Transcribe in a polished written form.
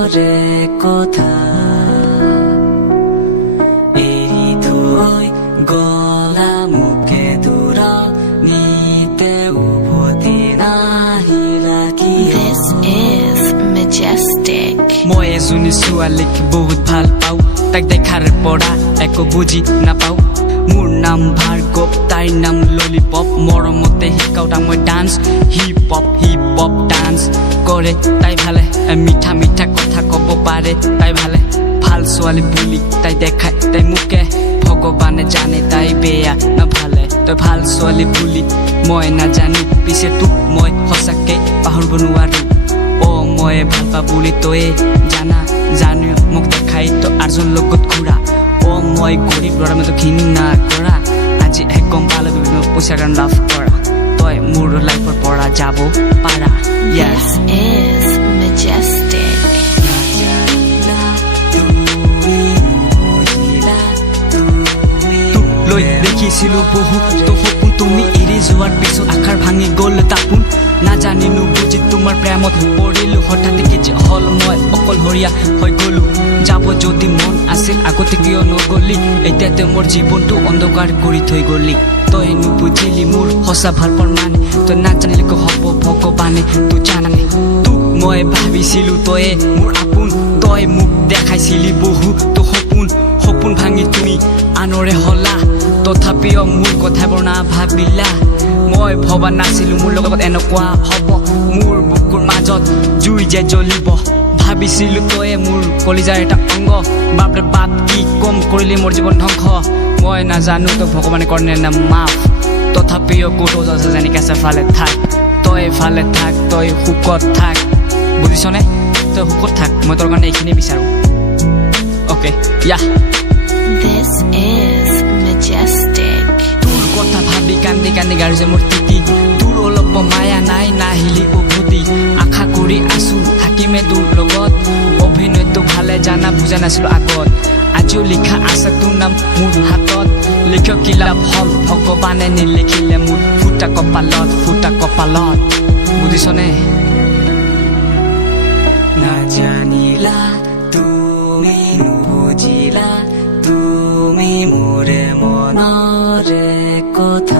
মনৰে কথা এৰি থৈ গলা মোকে দূৰণিতে উভতি নাহিলা কিয়? This is majestic. মই এজনী ছোৱালীক বহুত ভাল পাওঁ, তাক দেখাৰ পৰা একো বুজি নাপাওঁ। মোৰ নাম ভাৰ্গৱ, তাইৰ নাম ললিপপ। মৰমতে শিকাওঁ তাক মই ডান্স, হিপ হপ ডান্স কৰে তাই ভালে। মিঠা মিঠা কথা ক'ব পাৰে তাই ভালে। ভাল ছোৱালী বুলি তাই দেখায় তাই মোকে, ভগৱানে জানে তাই বেয়া না ভালে। তই ভাল ছোৱালী বুলি মই নাজানো, পিছে তোক মই সঁচাকে পাহৰিব নোৱাৰো। মই ভাল পা বুলি তয়ে জানো মোক দেখাই তই আৰজন লগত ঘূৰা। মই গৰীব ল'ৰা মই তোক ঘৃণা কৰা, আজি গম পালে তুমি পইচাৰ কাৰণে লাভ কৰা। তই মোৰ লাইফৰ পৰা যাব পাৰা। This is majestic. তোক লৈ দেখিছিলো বহুত তো সপোন, তুমি এৰি যোৱাৰ পিছত আশাৰ ভাঙি গ'ল তাপোন। নাজানিনো বুজি তোমাৰ প্ৰেমত পৰিলো, হঠাৎ যে হ'ল মই অকলশৰীয়া হৈ গ'লো। যাব যদি মন আছিল আগতে কিয় নগলি, এতিয়াতে মোৰ জীৱনটো অন্ধকাৰ কৰি থৈ গলি। তই নুবুজিলি মোৰ সঁচা ভাল পোৱাৰ মানে, তই নাজানিলে ক হ'ব ভগৱানে তো জানানে। তোক মই ভাবিছিলো তয়ে মোৰ আপোন, তই মোক দেখাইছিলি বহু তো সপোন ভাঙি তুমি আনৰে হলা। তথাপিও মোৰ কথাবোৰ নাভাবিলা, মই ভবা নাছিলো মোৰ লগত এনেকুৱা হ'ব। মোৰ বুকুৰ মাজত জুই যে জ্বলিব, ভাবিছিলো তয়ে মোৰ কলিজাৰ এটা অংগ। বাপৰে বাপ কি কম কৰিলি মোৰ জীৱন ধ্বংস। মই নাজানো তই ভগৱানে কৰণে না মাফ, তথাপিও ক'তো আছে যেনেকে আছে ফালে থাক। তই ফালে থাক, তই সুখত থাক, বুজিছনে? তই সুখত থাক, মই তোৰ কাৰণে এইখিনি বিচাৰোঁ। অ'কে ইয়া। This is majestic. তোৰ কথা ভাবি কান্দি কান্দি গাড়িছে মোৰ তিতি, তোৰ অলপ মায়া নাই নাহিলি উভতি। আশা কৰি আছো থাকিমে তোৰ লগত, অভিনয়টো ভালে জানা বুজা নাছিলো আগত। আজিও লিখা আছে তোৰ নাম মোৰ হাতত, লিখক কি লাভ হ'ল ভগৱানে নিলিখিলে মোৰ ফুটা কপালত। বুজিছনে? নাজানিলা তুমি নুবুজিলা, তুমি মোৰে মনৰে কথা